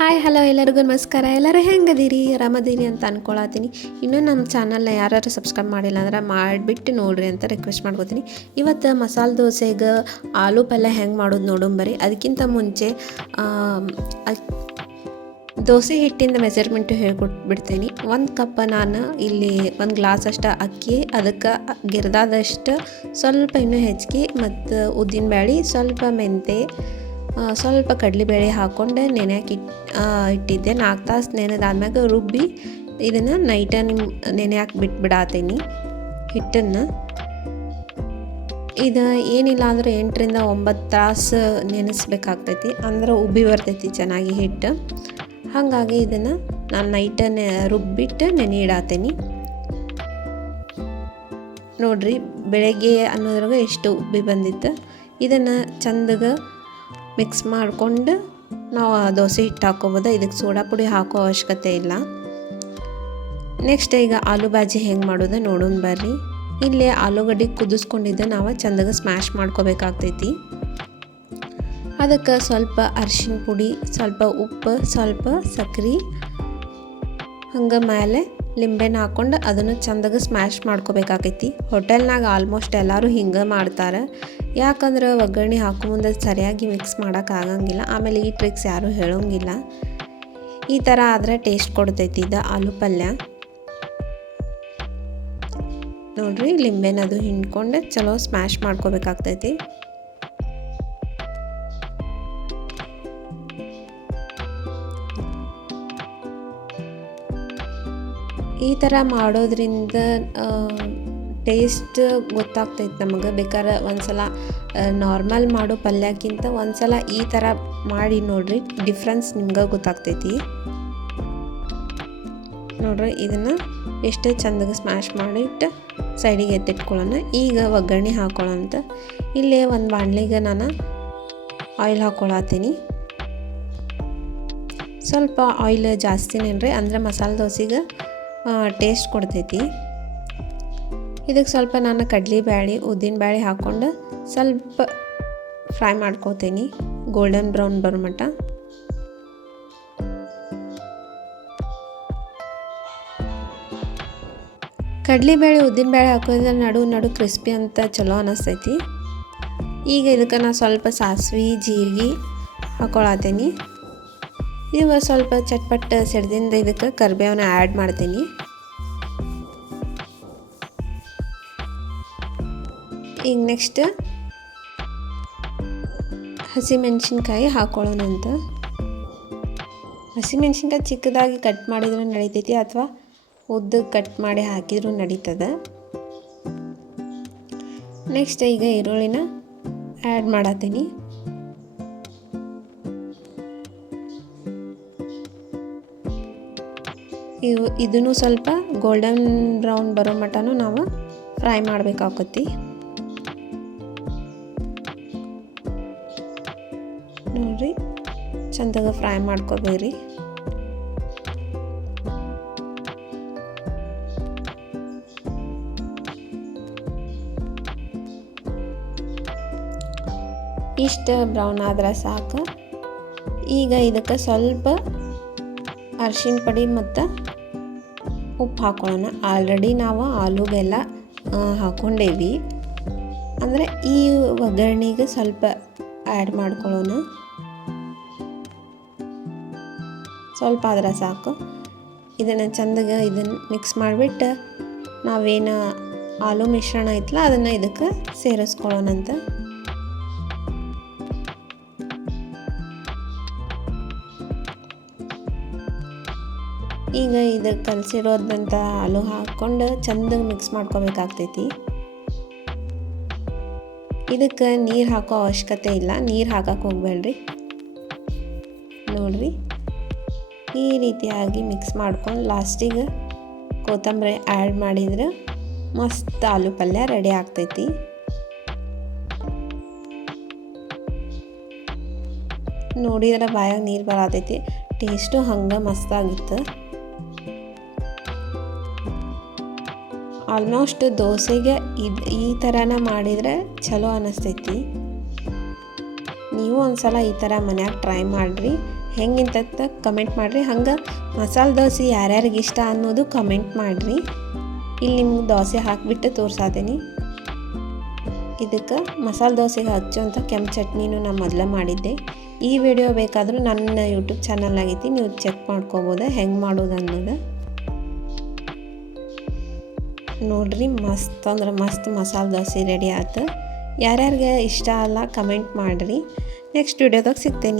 Hi, hello, ಎಲ್ಲರಿಗೂ ನಮಸ್ಕಾರ. ಎಲ್ಲರೂ ಹೆಂಗದೀರಿ? ಆರಾಮದೀರಿ ಅಂತ ಅನ್ಕೊಳತ್ತೀನಿ. ಇನ್ನೂ ನಮ್ಮ ಚಾನಲ್ನ ಯಾರು ಸಬ್ಸ್ಕ್ರೈಬ್ ಮಾಡಿಲ್ಲ ಅಂದ್ರೆ ಮಾಡಿಬಿಟ್ಟು ನೋಡ್ರಿ ಅಂತ ರಿಕ್ವೆಸ್ಟ್ ಮಾಡ್ಕೋತೀನಿ. ಇವತ್ತು ಮಸಾಲೆ ದೋಸೆಗೆ ಆಲೂ ಪಲ್ಯ ಹೆಂಗೆ ಮಾಡೋದು ನೋಡೋಂಬರಿ ಅದಕ್ಕಿಂತ ಮುಂಚೆ ದೋಸೆ ಹಿಟ್ಟಿಂದ ಮೆಜರ್ಮೆಂಟು ಹೇಳ್ಕೊಟ್ಬಿಡ್ತೀನಿ. ಒಂದು ಕಪ್ ನಾನು ಇಲ್ಲಿ ಒಂದು ಗ್ಲಾಸ್ ಅಷ್ಟು ಅಕ್ಕಿ, ಅದಕ್ಕೆ ಗಿರ್ದಾದಷ್ಟು ಸ್ವಲ್ಪ ಇನ್ನೂ ಹೆಚ್ಚಿಗೆ ಮತ್ತು ಉದ್ದಿನಬೇಳೆ ಸ್ವಲ್ಪ ಮೆಂತೆ ಸ್ವಲ್ಪ ಕಡಲೆಬೇಳೆ ಹಾಕ್ಕೊಂಡು ನೆನೆಯಕ್ಕೆ ಇಟ್ಟಿದ್ದೆ. ನಾಲ್ಕು ತಾಸು ನೆನೆದಾದ್ಮ್ಯಾಗ ರುಬ್ಬಿ ಇದನ್ನು ನೈಟ ನೆನೆ ಹಾಕಿ ಬಿಟ್ಬಿಡಾತೀನಿ ಹಿಟ್ಟನ್ನು. ಇದು ಏನಿಲ್ಲ ಅಂದ್ರೆ ಎಂಟರಿಂದ ಒಂಬತ್ತು ತಾಸು ನೆನೆಸ್ಬೇಕಾಗ್ತೈತಿ. ಅಂದ್ರೆ ಉಬ್ಬಿ ಬರ್ತೈತಿ ಚೆನ್ನಾಗಿ ಹಿಟ್ಟು. ಹಾಗಾಗಿ ಇದನ್ನು ನಾನು ನೈಟ ರುಬ್ಬಿಟ್ಟು ನೆನೆ ಇಡಾತೀನಿ ನೋಡ್ರಿ, ಬೆಳಗ್ಗೆ ಅನ್ನೋದ್ರಾಗ ಎಷ್ಟು ಉಬ್ಬಿ ಬಂದಿತ್ತು. ಇದನ್ನು ಚಂದಗೆ ಮಿಕ್ಸ್ ಮಾಡಿಕೊಂಡು ನಾವು ದೋಸೆ ಹಿಟ್ಟು ಹಾಕೋಬೋದು. ಇದಕ್ಕೆ ಸೋಡಾ ಪುಡಿ ಹಾಕೋ ಅವಶ್ಯಕತೆ ಇಲ್ಲ. ನೆಕ್ಸ್ಟ್ ಈಗ ಆಲೂ ಬಾಜಿ ಹೆಂಗೆ ಮಾಡೋದು ನೋಡೋಣ ಬರ್ರಿ. ಇಲ್ಲೇ ಆಲೂಗಡ್ಡೆ ಕುದಿಸ್ಕೊಂಡಿದ್ದ ನಾವು ಚಂದಗೆ ಸ್ಮ್ಯಾಶ್ ಮಾಡ್ಕೋಬೇಕಾಗ್ತೈತಿ. ಅದಕ್ಕೆ ಸ್ವಲ್ಪ ಅರಿಶಿನ ಪುಡಿ, ಸ್ವಲ್ಪ ಉಪ್ಪು, ಸ್ವಲ್ಪ ಸಕ್ರೆ, ಹಂಗೆ ಮೇಲೆ ಲಿಂಬೆನ ಹಾಕ್ಕೊಂಡು ಅದನ್ನು ಚಂದಾಗ ಸ್ಮ್ಯಾಶ್ ಮಾಡ್ಕೋಬೇಕಾಗೈತಿ ಹೋಟೆಲ್ನಾಗ ಆಲ್ಮೋಸ್ಟ್ ಎಲ್ಲರೂ ಹಿಂಗೆ ಮಾಡ್ತಾರೆ. ಯಾಕಂದ್ರೆ ಒಗ್ಗರಣೆ ಹಾಕೋ ಮುಂದೆ ಸರಿಯಾಗಿ ಮಿಕ್ಸ್ ಮಾಡೋಕ್ಕಾಗಂಗಿಲ್ಲ ಆಮೇಲೆ ಈ ಟ್ರಿಕ್ಸ್ ಯಾರೂ ಹೇಳೋಂಗಿಲ್ಲ. ಈ ಥರ ಆದರೆ ಟೇಸ್ಟ್ ಕೊಡ್ತೈತಿ ಇದು ಆಲೂ ಪಲ್ಯ. ನೋಡ್ರಿ, ಲಿಂಬೆನ ಅದು ಹಿಂಡ್ಕೊಂಡು ಚಲೋ ಸ್ಮ್ಯಾಶ್ ಮಾಡ್ಕೋಬೇಕಾಗ್ತೈತಿ. ಈ ಥರ ಮಾಡೋದ್ರಿಂದ ಟೇಸ್ಟ್ ಗೊತ್ತಾಗ್ತೈತೆ ನಮಗೆ. ಬೇಕಾದ್ರೆ ಒಂದ್ಸಲ ನಾರ್ಮಲ್ ಮಾಡೋ ಪಲ್ಯಕ್ಕಿಂತ ಒಂದ್ಸಲ ಈ ಥರ ಮಾಡಿ ನೋಡ್ರಿ. ಡಿಫ್ರೆನ್ಸ್ ನಿಮ್ಗೆ ಗೊತ್ತಾಗ್ತೈತಿ. ನೋಡ್ರಿ, ಇದನ್ನು ಎಷ್ಟೇ ಚಂದಗೆ ಸ್ಮ್ಯಾಶ್ ಮಾಡಿಟ್ಟು ಸೈಡಿಗೆ ಎತ್ತಿಟ್ಕೊಳ್ಳೋಣ. ಈಗ ಒಗ್ಗರಣೆ ಅಂತ. ಇಲ್ಲೇ ಒಂದು ಬಾಣಲಿಗೆ ನಾನು ಆಯಿಲ್ ಹಾಕ್ಕೊಳತ್ತೀನಿ ಸ್ವಲ್ಪ ಆಯಿಲ್ ಜಾಸ್ತಿನೇನು ರೀ ಅಂದರೆ ಮಸಾಲೆ ದೋಸೆಗೆ ಟೇಸ್ಟ್ ಕೊಡ್ತೈತಿ. ಇದಕ್ಕೆ ಸ್ವಲ್ಪ ನಾನು ಕಡ್ಲಿ ಬ್ಯಾಳಿ ಉದ್ದಿನ ಬ್ಯಾಳಿ ಹಾಕ್ಕೊಂಡು ಸ್ವಲ್ಪ ಫ್ರೈ ಮಾಡ್ಕೋತೀನಿ. ಗೋಲ್ಡನ್ ಬ್ರೌನ್ ಬರೋ ಮಟ್ಟ. ಉದ್ದಿನ ಉದ್ದಿನಬೇಳೆ ಹಾಕೋದ್ರೆ ನಡು ನಡು ಕ್ರಿಸ್ಪಿ ಅಂತ ಚಲೋ ಅನ್ನಿಸ್ತೈತಿ ಈಗ ಇದಕ್ಕೆ ನಾನು ಸ್ವಲ್ಪ ಸಾಸಿವೆ, ಜೀರಿಗೆ ಹಾಕೊಳತ್ತೀನಿ ಇವ ಸ್ವಲ್ಪ ಚಟ್ಪಟ್ಟ ಸಿಡ್ದಿಂದ ಇದಕ್ಕೆ ಕರಿಬೇವನ್ನ ಆ್ಯಡ್ ಮಾಡ್ತೀನಿ. ಈಗ ನೆಕ್ಸ್ಟ್ ಹಸಿಮೆಣ್ಸಿನ್ಕಾಯಿ ಹಾಕೊಳ್ಳೋಣ ಅಂತ. ಹಸಿಮೆಣ್ಸಿನ್ಕಾಯಿ ಚಿಕ್ಕದಾಗಿ ಕಟ್ ಮಾಡಿದ್ರೆ ನಡೀತೈತಿ ಅಥವಾ ಉದ್ದಕ್ಕೆ ಕಟ್ ಮಾಡಿ ಹಾಕಿದ್ರು ನಡೀತದೆ? ನೆಕ್ಸ್ಟ್ ಈಗ ಈರುಳ್ಳಿನ ಆ್ಯಡ್ ಮಾಡತ್ತೀನಿ ಇವು ಇದನ್ನು ಸ್ವಲ್ಪ ಗೋಲ್ಡನ್ ಬ್ರೌನ್ ಬರೋ ಮಟನೂ ನಾವು ಫ್ರೈ ಮಾಡಬೇಕಾಗತ್ತಿ ನೋಡ್ರಿ. ಚಂದಾಗ ಫ್ರೈ ಮಾಡ್ಕೋಬೇರಿ. ಇಷ್ಟು ಬ್ರೌನ್ ಆದ್ರೆ ಸಾಕು. ಈಗ ಇದಕ್ಕೆ ಸ್ವಲ್ಪ ಅರ್ಶಿಣ ಪುಡಿ ಮತ್ತು ಉಪ್ಪು ಹಾಕೊಳ್ಳೋಣ. ಆಲ್ರೆಡಿ ನಾವು ಆಲೂಗೆಲ್ಲ ಹಾಕ್ಕೊಂಡೇವಿ ಅಂದರೆ ಈ ಒಗ್ಗರಣೆಗೆ ಸ್ವಲ್ಪ ಆ್ಯಡ್ ಮಾಡ್ಕೊಳ್ಳೋಣ. ಸ್ವಲ್ಪ ಆದ್ರೆ ಸಾಕು. ಇದನ್ನು ಚಂದಗೆ ಇದನ್ನು ಮಿಕ್ಸ್ ಮಾಡಿಬಿಟ್ಟು ನಾವೇನು ಆಲೂ ಮಿಶ್ರಣ ಐತಲ್ಲ ಅದನ್ನು ಇದಕ್ಕೆ ಸೇರಿಸ್ಕೊಳ್ಳೋಣಂತ ಈಗ ಇದಕ್ಕೆ ಕಲಸಿರೋದಂಥ ಹಾಲು ಹಾಕ್ಕೊಂಡು ಚಂದಗೆ ಮಿಕ್ಸ್ ಮಾಡ್ಕೋಬೇಕಾಗ್ತೈತಿ. ಇದಕ್ಕೆ ನೀರು ಹಾಕೋ ಅವಶ್ಯಕತೆ ಇಲ್ಲ. ನೀರು ಹಾಕಕ್ಕೆ ಹೋಗ್ಬೇಡ್ರಿ. ನೋಡ್ರಿ. ಈ ರೀತಿಯಾಗಿ ಮಿಕ್ಸ್ ಮಾಡ್ಕೊಂಡು ಲಾಸ್ಟಿಗೆ ಕೊತ್ತಂಬರಿ ಆ್ಯಡ್ ಮಾಡಿದ್ರೆ ಮಸ್ತ್ ಆಲೂ ಪಲ್ಯ ರೆಡಿ ಆಗ್ತೈತಿ. ನೋಡಿದ್ರೆ ಬಾಯಾಗ ನೀರು ಬರತೈತಿ. ಟೇಸ್ಟು ಹಂಗೆ ಮಸ್ತಾಗಿತ್ತು ಆಲ್ಮೋಸ್ಟ್ ದೋಸೆಗೆ ಇದು ಈ ಥರನ ಮಾಡಿದರೆ ಚಲೋ ಅನ್ನಿಸ್ತೈತಿ ನೀವು ಒಂದು ಸಲ ಈ ಥರ ಮನ್ಯಾಗ ಟ್ರೈ ಮಾಡಿರಿ. ಹೆಂಗಿಂತ ಕಮೆಂಟ್ ಮಾಡಿರಿ. ಹಂಗೆ ಮಸಾಲೆ ದೋಸೆ ಯಾರ್ಯಾರಿಗೆ ಇಷ್ಟ ಅನ್ನೋದು ಕಮೆಂಟ್ ಮಾಡಿರಿ. ಇಲ್ಲಿ ನಿಮ್ಗೆ ದೋಸೆ ಹಾಕಿಬಿಟ್ಟು ತೋರ್ಸಾತೀನಿ. ಇದಕ್ಕೆ ಮಸಾಲೆ ದೋಸೆಗೆ ಹಚ್ಚುವಂಥ ಕೆಂಪು ಚಟ್ನಿನೂ ನಾನು ಮೊದಲೇ ಮಾಡಿದ್ದೆ. ಈ ವಿಡಿಯೋ ಬೇಕಾದರೂ ನನ್ನ ಯೂಟ್ಯೂಬ್ ಚಾನಲ್ ಆಗೈತಿ. ನೀವು ಚೆಕ್ ಮಾಡ್ಕೋಬೋದು, ಹೆಂಗೆ ಮಾಡೋದು ಅನ್ನೋದು. ನೋಡ್ರಿ ಮಸ್ತ್ ಅಂದ್ರೆ ಮಸ್ತ್ ಮಸಾಲೆ ದೋಸೆ ರೆಡಿ ಆಯ್ತು ಯಾರ್ಯಾರಿಗೆ ಇಷ್ಟ ಅಲ್ಲ ಕಮೆಂಟ್ ಮಾಡಿರಿ. ನೆಕ್ಸ್ಟ್ ವಿಡಿಯೋದಾಗ ಸಿಗ್ತೇನೆ.